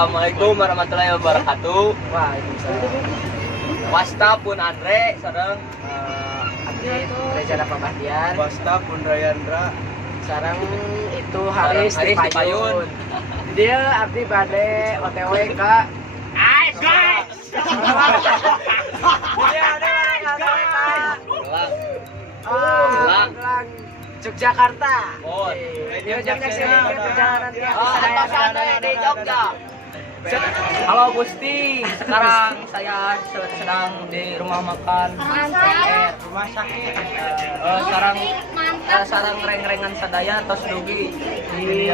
Assalamualaikum warahmatullahi wabarakatuh. Waalaikumsalam. Wasta pun Andre sareng Abdi Reza Pabahdian. Wasta pun Rayandra. Sarang itu Haris di Haris di Payun. Dia Abdi bade OTW ka guys. Dia ada Magelang, Yogyakarta. Oh, Dia Yogyakarta perjalanan dia ke Sadaya di Jogja. Halo Gusti, sekarang saya sedang di rumah makan rumah sakit. Sarang reng-rengan sadaya tos dugi di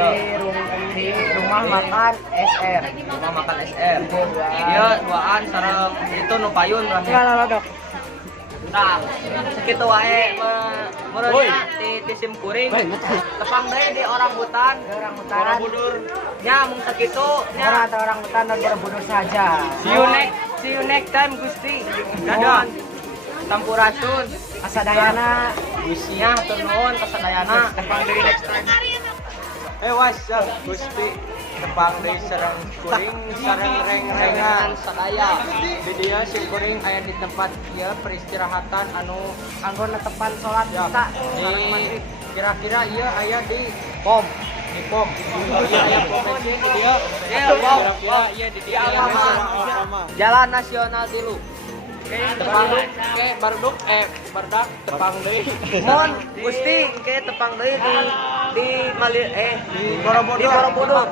rumah makan SR. Rumah makan SR. Iya, duaan sarang itu nu payun berarti. Nah, segitu wae menurutnya di sim kuring tepang deui di orang hutan Borobudur nya mung sakitu nya Orang hutan dan Borobudur saja. see you next time Gusti. Dadah. Sampurasun kasadayana nya hatur nuhun kasadayana tepang deui next time. Wasa Gusti tepang deui sareng kuring sareng reng-rengan sadaya. di dia si kuring aya di tempat ieu peristirahatan anu Anggo netepan salat ya, kita. di kira-kira ieu aya di pom ieu aya pom bensin di dia kira-kira ieu di dia Jalan Nasional Tilu. Tepang ke Barduk Bardak tepang deui. Mun Gusti ke tepang deui di Borobudur.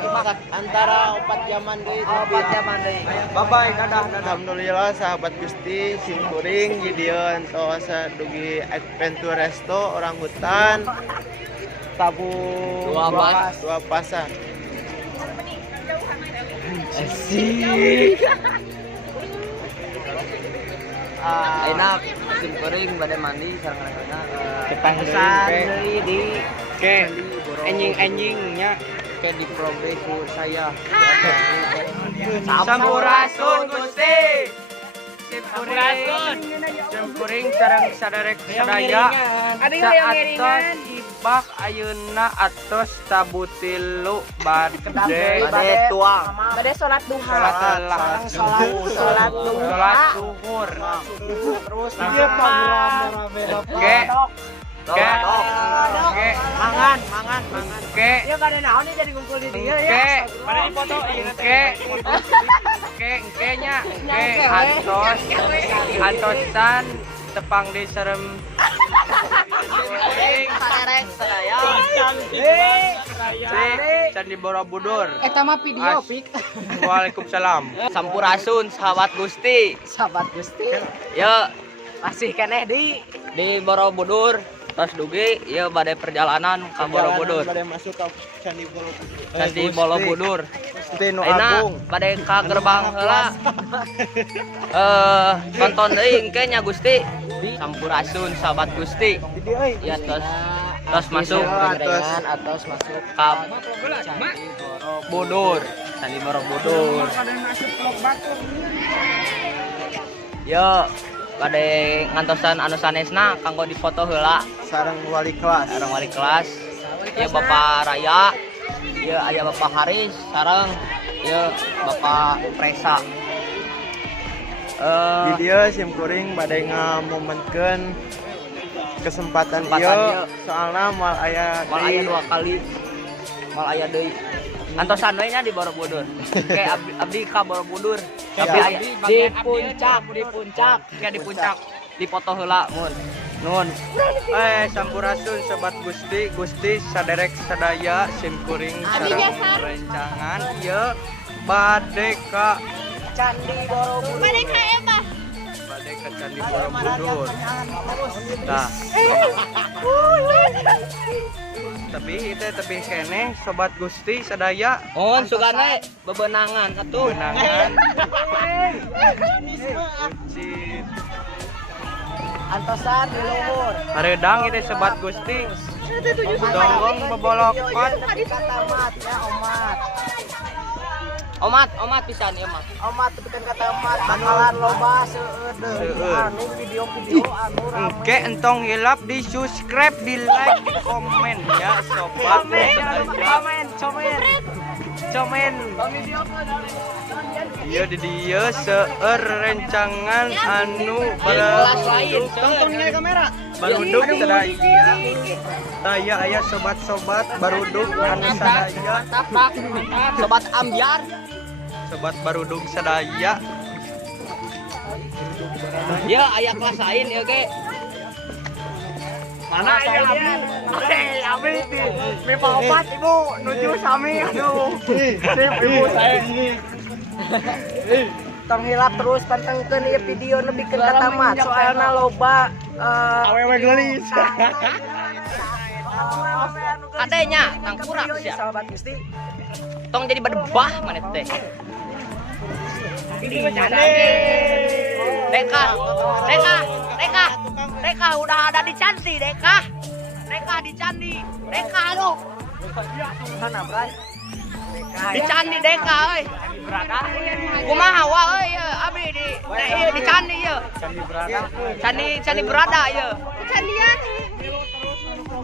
antara 4 jaman deui 4 jaman deui. bye dadah. Alhamdulillah sahabat Gusti sim kuring di dieu tos dugi adventure resto orang hutan tabu dua pasang. Asik. Enak musim kering bade mandi sareng rengana Tepang deui di ke enjing-enjingnya ke di progres saya. Sampurasun Gusti. Sim kuring sareng saderek sadaya. Saatos ibak ayeuna atos tabu tilu bade tuang. Bade salat duha. Salat zuhur. Terus Iya, mangan. Ya kada naon jadi ngumpul di dia ya. Pada dipoto nya hantosan tepang di serem Saderek sadaya. Candi Borobudur. Eta mah video pik. Waalaikumsalam. Sampurasun sahabat Gusti. Sahabat Gusti. Ya Masih keneh di Borobudur tos dugi ya bade perjalanan ke Borobudur. Pada masuk ke Candi Borobudur. Candi Borobudur. Gusti nu Ayeuna agung. bade ka gerbang heula. Tonton deui engke nya Gusti. Sampurasun sahabat Gusti. Ya tos masuk ringan atas masuk ka Borobudur. Candi Borobudur. Ya bade ngantosan anu sanesna kanggo dipoto heula Sareng wali kelas. sareng wali kelas. Ya Bapak Raya, ya aya Bapak Haris sareng ya Bapak Presa. Di dieu sim kuring bade ngamomentkeun kesempatan Kesempatan ieu ieu. soalna moal aya Mal aya 2 kali. Mal aya deui. Antosan we nya di Borobudur. Oke, abdi ka Borobudur. Tapi aya di puncak. Kayak di puncak. Dipoto heula mun. Nun. Sampurasun sobat Gusti saderek sadaya sim kuring sareng rencangan ieu bade ka Candi Borobudur. bade ka Candi Borobudur. Nah. Tapi kene sobat Gusti sadaya Mohon sugane bebenangan atuh. benangan Antosan di luhur. haredang itu sobat Gusti donggong bebolokot Kata mat ya Omat pisan ieu mah. Omat tepikan kata mat bakalan loba seueudeuh. Anu video-video anu rame. engke entong hilap di subscribe di like di komen ya sobat Komen. Komen. Iya di dia seueur rencangan anu barudug tontonnya kamera. barudug sadaya. Taya aya sobat-sobat barudug anu sadaya. Sobat ambiar. Sobat barudug sadaya. Ya aya kelas lain ya ge. Mana ya Abi? Abi pipa opat Ibu nuju sami aduh. Sip Ibu saya ini. Tong hilap terus pantengkeun ieu video nepi ke tamat soalna loba awewe gelis. Adanya tangkurak sia. Sahabat Gusti. Tong jadi badebah mana teh. Ini bercanda. Deka udah ada di candi, Deka di candi, Deka aduh. Mana Bray? Di candi Deka euy. Kumaha wa euy abi di candi ye. Candi berada ye. Candian.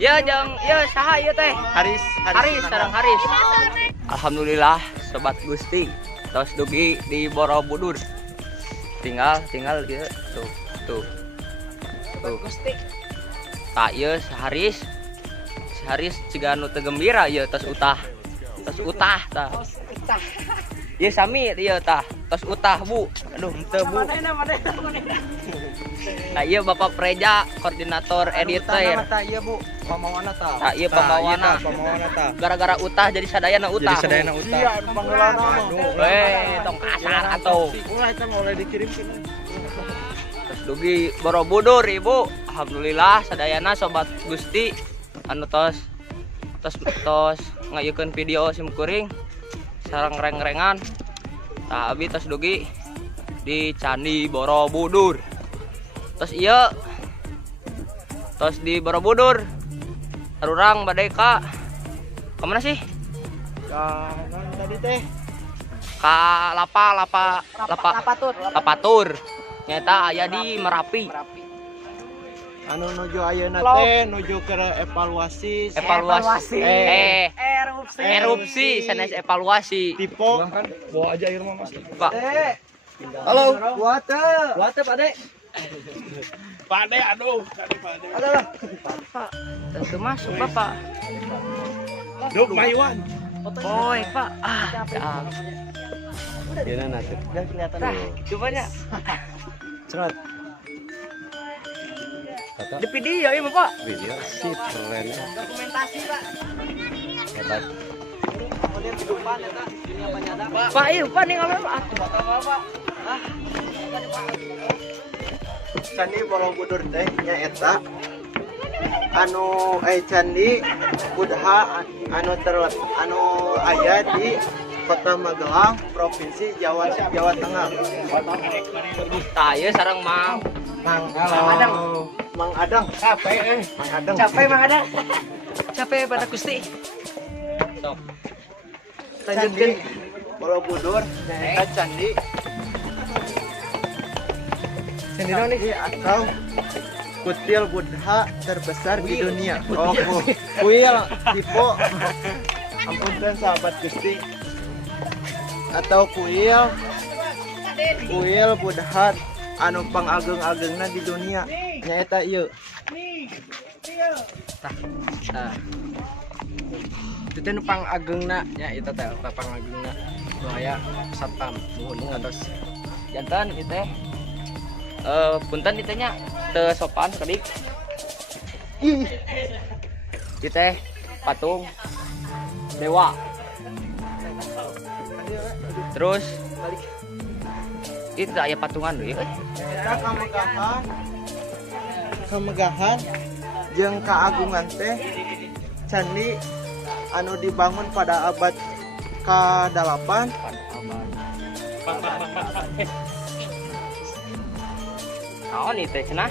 Ya jeung ye saha ye teh? Haris Sareng Haris. Alhamdulillah sobat Gusti. Tos dugi di Borobudur. Tinggal ieu tuh. Gusti. Tak ieu Haris ciga anu teu gembira ieu tos utah tah. Ieu sami ieu tah, tos utah Bu. Aduh henteu Bu. Nah ieu Bapak Preja koordinator editor. Tah ieu Bu, pamawana tah. Tah ieu pamawana. Gara-gara utah jadi sadayana utah. Jadi sadayana utah. Iya, panggilana mah. Weh, tong kasar atuh. Ulah eta mah oleh dikirimkeun. Terus dugi Borobudur Ibu. Alhamdulillah sadayana sobat Gusti anu tos ngayeukeun video sim kuring sareng reng-rengan. Tah abi tos dugi di Candi Borobudur. Terus ieu tos di Borobudur harurang bade ka mana sih? Kanan tadi teh. Ka Lapatur. Lapatur. Nyata aya di Merapi. Anu nuju ayeuna teh nuju ke evaluasi. Erupsi sanes evaluasi. Tipe bawa aja air mah Mas. Pak. Halo, water. Pade. Pade aduh, pade. Adalah. Pak, tentu masuk Bapak. Duk Maywan. Oi, Pak. Dah. Gimana nanti? Biar kelihatan Tah, dulu. coba nya. Cerot. Di video ieu Bapak. Video sih keren. Dokumentasi, Pak. Hebat. Kemudian di depan eta dunia penyadap. Pak, ieu Pak ningali Pak. Pak. Candi Borobudur teh nya eta anu candi Buddha anu aya di Kota Magelang, Provinsi Jawa Tengah. Tah ieu sareng Mang Adang. Capek Mang Adang. Capek Mang Adang. capek pada Gusti. Sok. Candi Borobudur eta candi ini atau kutil Buddha terbesar di dunia. Oh, kuil tipe ampunkan sahabat Gusti. Atau kuil Buddha anu pangageng-agengna di dunia. Nyaeta ieu. Nah. Itu teh nu pangageungna nya eta teh pangageungna. Nu aya satpam nuhun ngados. Jantan ieu teh punten ieu nya teu sopan sakedik. Ieu teh patung dewa. Terus itu aya patungan deui. Eta kamegahan jeung kaagungan teh candi anu dibangun pada abad ke-8 naon ieu teh cenah?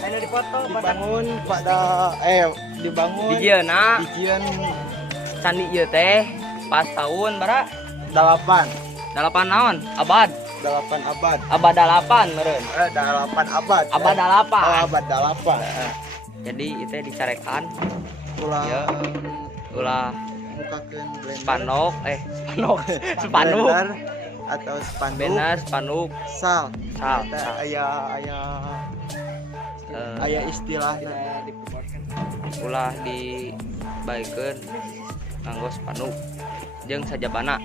Anu dipoto dibangun pada dibangun Dijieuna dijieun candi ieu teh pas tahun bara 8 naon? Abad 8 abad. abad 8 meureun. 8 abad. Abad 8. Oh, abad 8. Jadi itu dicarekan Ulah ya ulah mukakeun blender. Spanok, Spanuk. Blender atau spanduk. Benar, Spanuk. Sal. Sal. Eta aya istilahna. Ulah dibaikeun nganggo Spanuk jeung sajabana.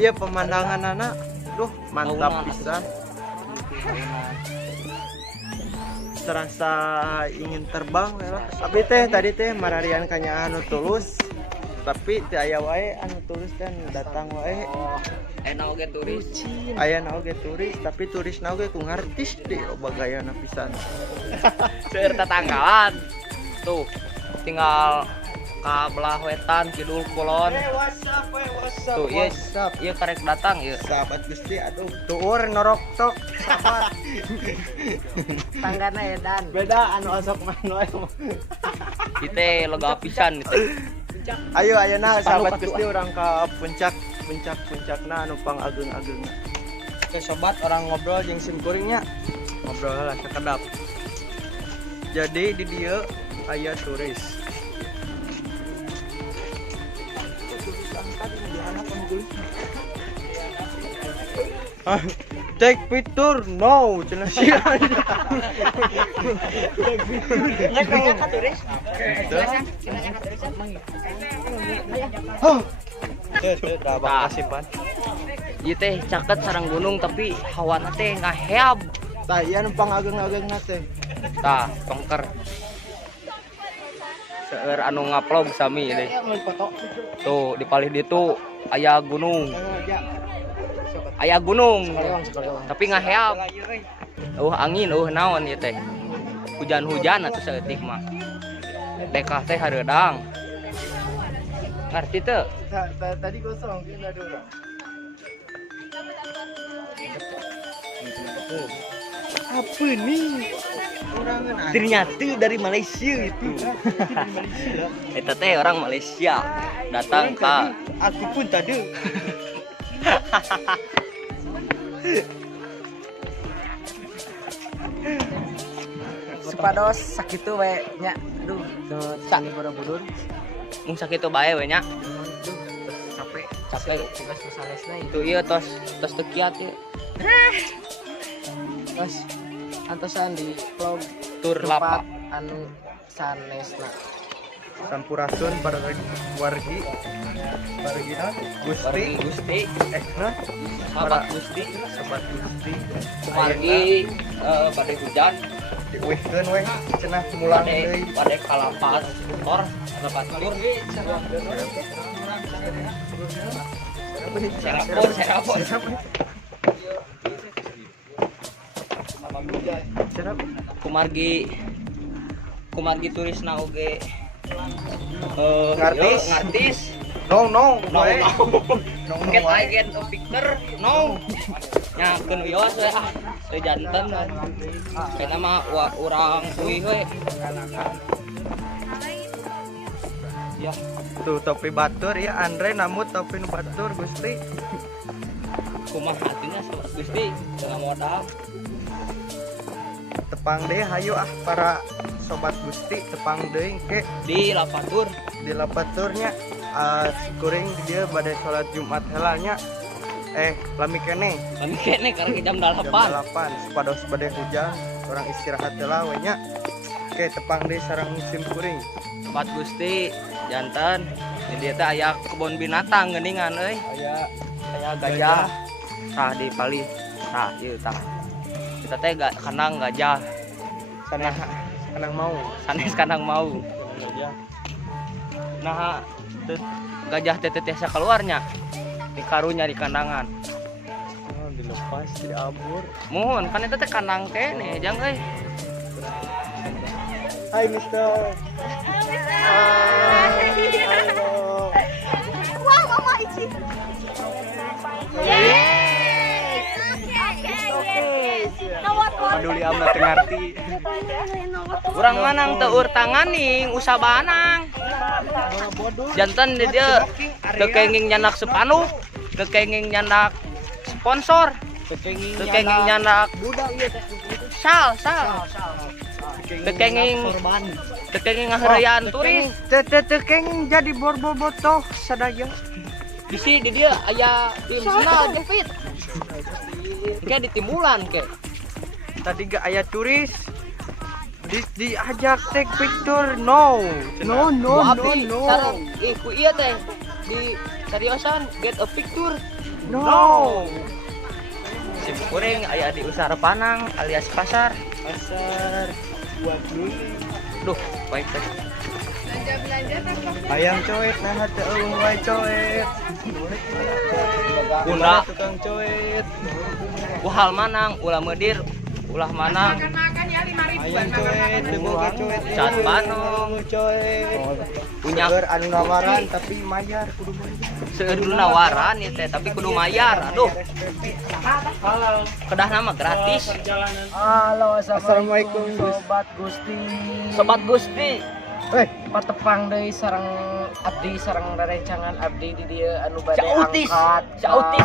Iya pemandanganana duh mantap Auna. pisan. Terasa ingin terbang ya. Tapi tadi mararian kanya anu tulus. Tapi teu aya wae anu tulus kan datang wae. Enak oge turis. Aya na oge turis, tapi turis na oge ku ngartis deh loba gayana pisan. Seueur tatanggalan. Tuh, tinggal ka belah wetan kidul kulon. Tuh, ieu karek datang ieu. Sahabat Gusti, aduh, tuur norok tok sahabat. Tanggana edan. Beda anu osok manu aya. Kita loga pisan gitu. Ayo ayeuna sahabat Gusti urang ka puncakna anu pangageng-agengna. Oke sobat, orang ngobrol jeung sim kuringnya. Ngobrol lah sakedap. Jadi di dieu aya turis. Take picture no, cenah sia. Ieu teh caket sareng gunung tapi hawana teh ngaheab. Tah ieu nu pangageng-agengna teh. Tah, tongker. Seueur anu ngaplog sami deui. Tuh, di palih ditu aya gunung. Aya gunung. Tapi ngaheab. Angin, naon ieu teh. Hujan-hujan atuh saeutik mah. Dekah teh hareudang. Ngarti teu? Tadi kosong, ini ada orang. Apa nih? Ternyata dari Malaysia itu. Eta teh orang Malaysia datang ke. Aku pun tadi. Supados sakitu we nya. Aduh, sak boro-boro. Mung sakitu bae we nya. Capek Tugas salesna itu ieu tos teu kiat ieu. Terus antosan di vlog Tur lapa. anu sanesna. Sampurasun wargi Gusti Gusti, nah sahabat Gusti, sobat Gusti kumargi badai hujan, diuihkeun we cenah mulang deui badai kalapat motor, kalapat tur. Serapun. Kumargi turisna oge ngartis. no Get I get a picture. No. Nyakeun wios we teu janten. Kana mah urang kuih we. Ya, tuh topi batur ya Andre namut topi nu batur Gusti kumaha atunya sobat Gusti dengan modal. tepang deh hayu para sobat Gusti tepang deui ke Di Lapatur. di lapaturnya kuring dia pada sholat Jumat helanya lami kene Kami kene karena jam jam 8. 8 sepados badai hujan orang istirahat heula we nya ke tepang deh sareng musim kuring Sobat Gusti jantan di dia teh aya kebun binatang geuningan euy. Aya gajah. Tah di palih. Tah ieu tah. Kita teh kandang gajah. sana kanang mau Sanes kandang mau. Nah, gajah teh tiasa keluarnya di karunya di kandangan. dilepas diabur Muhun kan eta teh kandang kene jang euy. hai mister halo Wow, Mama Ichi. peduli amat teu ngarti Urang manang teu eur tanganing usah banang. Janten di dieu teu kenging nyandak sepanuk, teu kenging nyandak sponsor. Kekenging nyanak budak ieu teh. sal. Kekenging ngaharayaan turis. Tekeng jadi borbobotoh sadaya. Bisi di dia aya film senal jeung fit. Kayak ditimulan ke. Tadi gak aya turis. Diajak take picture no. Sareng ku ieu teh di seriosan get a picture. No. Sim kuring aya di Usara Panang alias pasar. Pasar buat dulu. Duh, baik teh. Ayam coet nah teu eueuh wae coet. Bunda Tukang coet. Uhal manang, ulah medir, ulah manang. Ayam coet, boga coet. Cat Panong, coet. punya Seueur anu nawaran tapi mayar kudu mayar. seueur nawaran ya teh, tapi kudu mayar. Aduh, kedah nama gratis. Halo, Assalamualaikum, sobat Gusti. Sobat Gusti, Patepang deui sareng abdi sareng rerencangan abdi di dieu anu bade Cautis. angkat Cautis.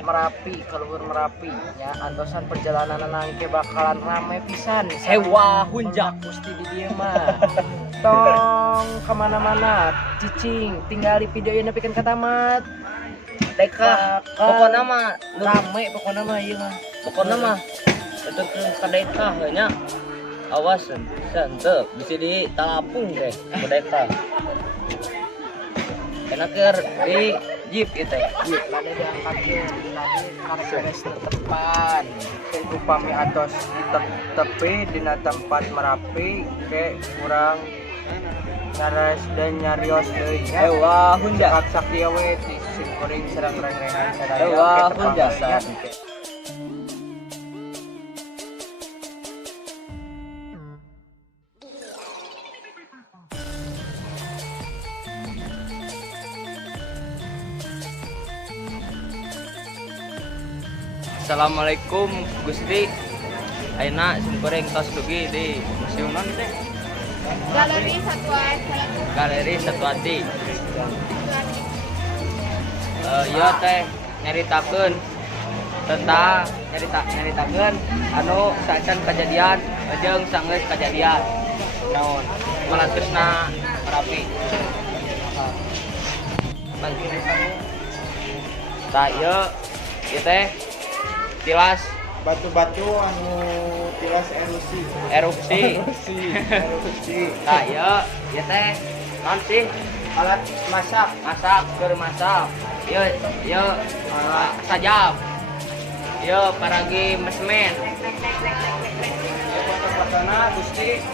Merapi keluar Merapi nya antosan perjalanan nangke bakalan rame pisan. Hewa hunjak. Gusti di dieu mah. Tong kemana-mana cicing tinggal di video ini pikeun ka tamat. Deka, pokona mah Rame pokoknya mah ieu mah. pokona mah tetep ka deka nya. Awas teu bisa di talapung deh ku deka. Enaker di jeep itu. Jeep lada diangkatkeun tadi karek beres tetepan. Upami atos tepi dina tempat Merapi ke kurang cares dan nyarios deui nya. Hewa hunjak. Sak dia we di sim kuring sareng reng-rengan sadaya. Hewa Ke hunjak. tepang. Assalamualaikum Gusti. Ayeuna simkuring tos dugi di museum non teh. Galeri Satuati. Ieu teh nyaritakeun tentang nyaritakeun anu saecan kejadian jeung saenggeus kejadian. Naon? Malatusna Merapi. Tah ieu teh tilas Batu-batu anu tilas erosi. Nah, ieu teh naon sih? Alat masak. Keur masak. Ieu sajam. Ieu paragi mesmen. Foto-fotona Gusti.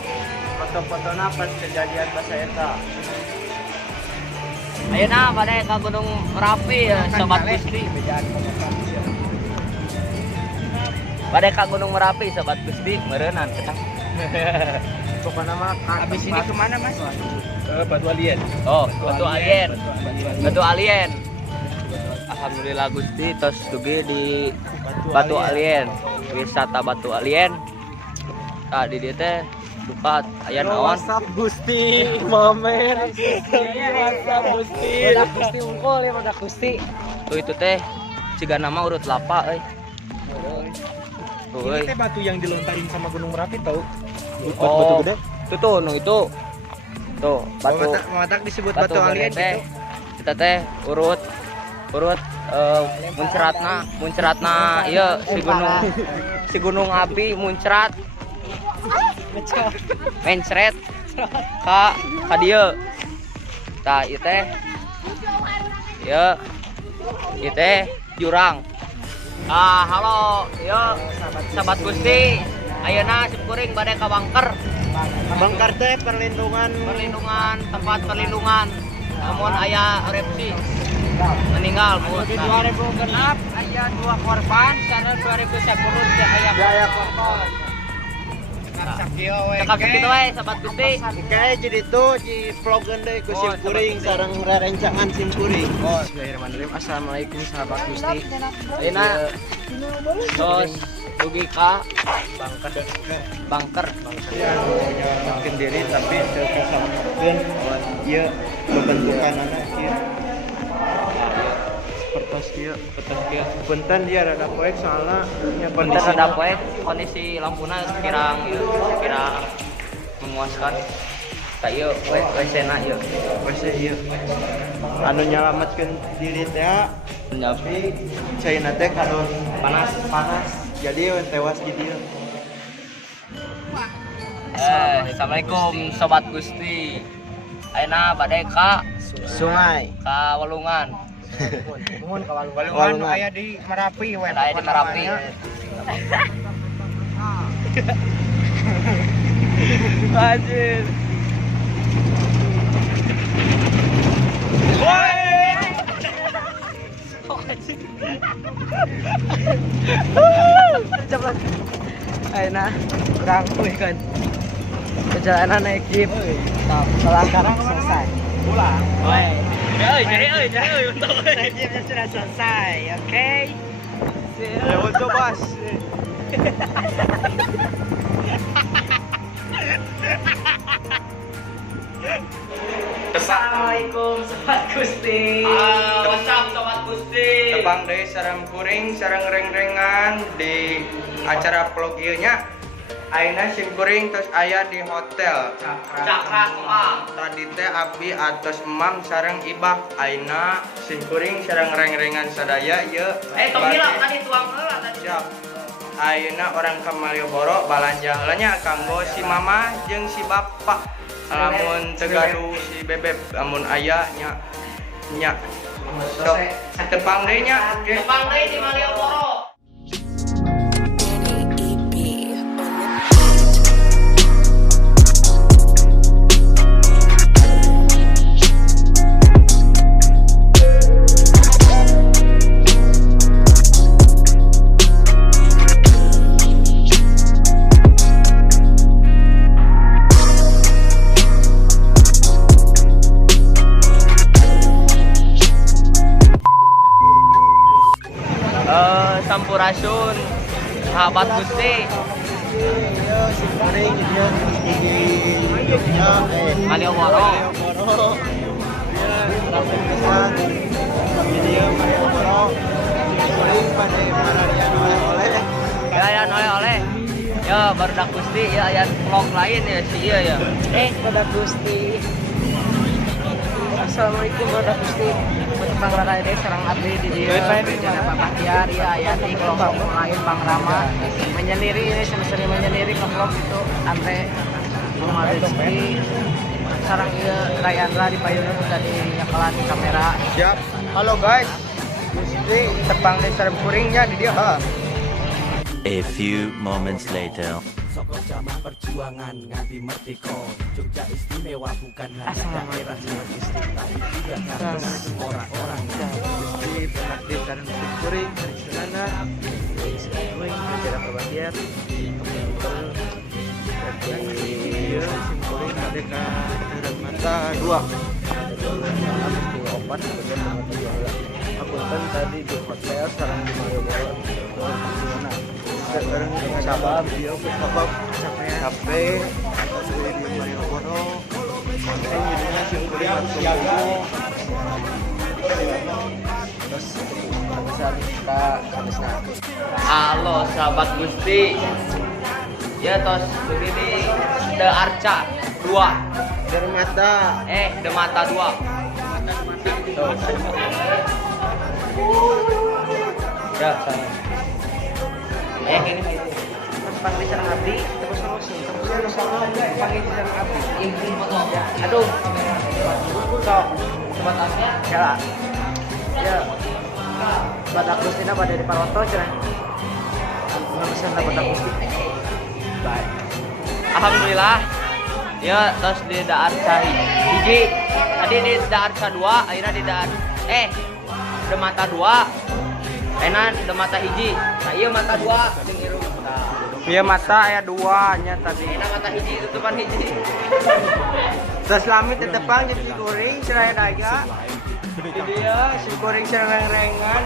Foto-fotona pas kejadian basa eta. Ayeuna bade ka Gunung Merapi ya, sobat Gusti. Bade ka Gunung Merapi sobat Gusti, meureunan cenah. Pokoknya mah Habis ini kemana Mas? Ke Batu Alien. Oh, Batu Alien. Batu Alien. Alhamdulillah Gusti tos dugi di Batu Alien. Wisata Batu Alien. Tah di dieu teh dukat aya naon? WhatsApp Gusti, mamer. WhatsApp Gusti. Badak Gusti unggul ya badak Gusti. Tuh itu teh ciga nama urut lapa euy. Tuh euy. Ini teh batu yang dilontarin sama Gunung Merapi tahu? Oh, tuh nu itu. Tuh, batu Matak disebut batu alien teh. gitu. Kita teh urut muncratna ieu si gunung api muncrat mencret ka dieu. Tah ieu teh jurang. Halo, sahabat Gusti. Ayeuna simkuring bade ka Bangker. Bangkar teh perlindungan Tempat perlindungan. Namun aya erupsi meninggal Bu. Di 2006 aya 2 korban, sareng 2010 teh aya korban. Cakap kitu we sahabat Gusti. Kayak jadi tuh di vlogan deh ku simkuring sareng rerencangan simkuring. Bismillahirrahmanirrahim. Assalamualaikum sahabat Gusti. Ayeuna tos dugi ka Bangker. Makin diri tapi terkesan ieu pembentukan anak ieu. fotos kieu. Fotos kieu. Punten dia rada poek soalnya Punten rada poek kondisi lampuna kirang memuaskan. Kayu WC-na ieu. WC ieu. Anu nyalametkeun diri teh tapi caina teh kadon panas. Jadi tewas di dieu. Assalamualaikum sobat Gusti. Ayeuna bade ka Sungai. ka Walungan. Mun ka Walungan aya di Merapi we. Aya di Merapi. Anjir. Coba. Ayeuna urang kan. Perjalanan naik jeep. Sekarang selesai. Pulang. Jadi untuk Naik jeepnya sudah selesai. Oke. Lewat bos. Assalamualaikum sobat Gusti. WhatsApp sobat Gusti. Tepang deui sareng kuring sareng reng-rengan di acara vlog ieu nya. Ayeuna sim kuring tos aya di hotel Cakra Kemang. tadi teh Abi atos Emam sareng Ibak. Ayeuna sim kuring sareng reng-rengan sadaya ieu. Tong hilang tadi tuang heula tadi. Siap. Ayeuna orang ka Malioboro balanja heula nya kanggo si mama jeung si bapak. Lamun teu gaduh si bebeb, lamun aya nya. Sok tepang deui nya. Jepang deui di Malioboro. Sampurasun sahabat Gusti. Kuring dia di Jogja Malioboro. Kesan video Malioboro. Kuring pada maradian oleh-oleh. Ya oleh-oleh. Ya barudak Gusti ya aya vlog lain ya si ieu ya. Badak Gusti. Assalamualaikum Badak Gusti. Bang Raka ini serang abdi di dia. Jangan Pak Bahtiar ya aya di kelompok lain Bang Rama menyendiri ini sering menyendiri kelompok itu sampai Muhammad Rizki sarang ieu Rayandra di payunna tadi nyakelan di kamera. Siap. Halo guys. Gusti tepang di sareng kuringnya di dia. A few moments later. Perjuangan nganti merdeka Jogja istimewa bukan hanya daerah tapi juga karena orang-orang yang Gusti pengabdi sareng kuring sana kuring acara kebahagiaan Iya, simkuring Merdeka Jalan Mata 2. opat kemudian aku kan tadi di hotel sareng di Malioboro Sekarang dengan sabab dia sabab capek atau sudah di Malioboro. Ini jadinya simkuring langsung terus bisa kita habisnya. Halo sahabat Gusti. Ya tos begini The Arca 2. Dermata. The Mata 2. Tuh. Ya, sana. Gini. Panggil sareng abdi terus panggil sareng abdi. Ini foto. Aduh. Sok Sobat Asnya. ya Badak Gusti na pada di Paroto cenah. Pesan Badak Gusti. Baik. Alhamdulillah. Ya, terus di Daar hiji. Tadi di Daar 2, akhirnya di Daar The Mata 2. Enak The Mata hiji. Nah, iya Mata 2 jeung irung. Iya mata aya 2 nya tadi. Enak Mata hiji tutupan hiji. Terus lami tetepang jadi si kuring seraya daga. Jadi dia si kuring seraya rengan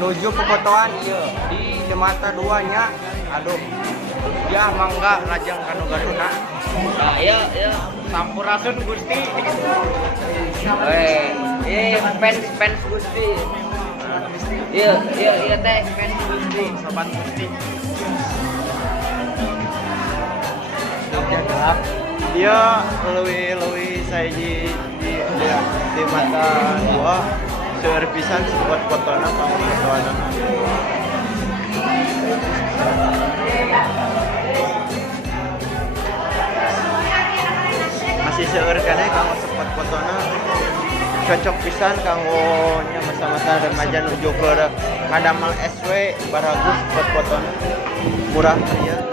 nuju pepotoan iya di mata 2 nya. Aduh. Ya mangga lajeng kanu gaduna. Nah, iya. Sampurasun Gusti. Fans Gusti. Iya teh fans Gusti. Sobat Gusti. Dia lebih saya di mata gua seueur pisan spot fotona kamu fotoana. Masih seueur kana kamu spot fotona cocok pisan kanggo nya masa-masa remaja nuju ke Kadamang SW baragus spot fotona murah aya.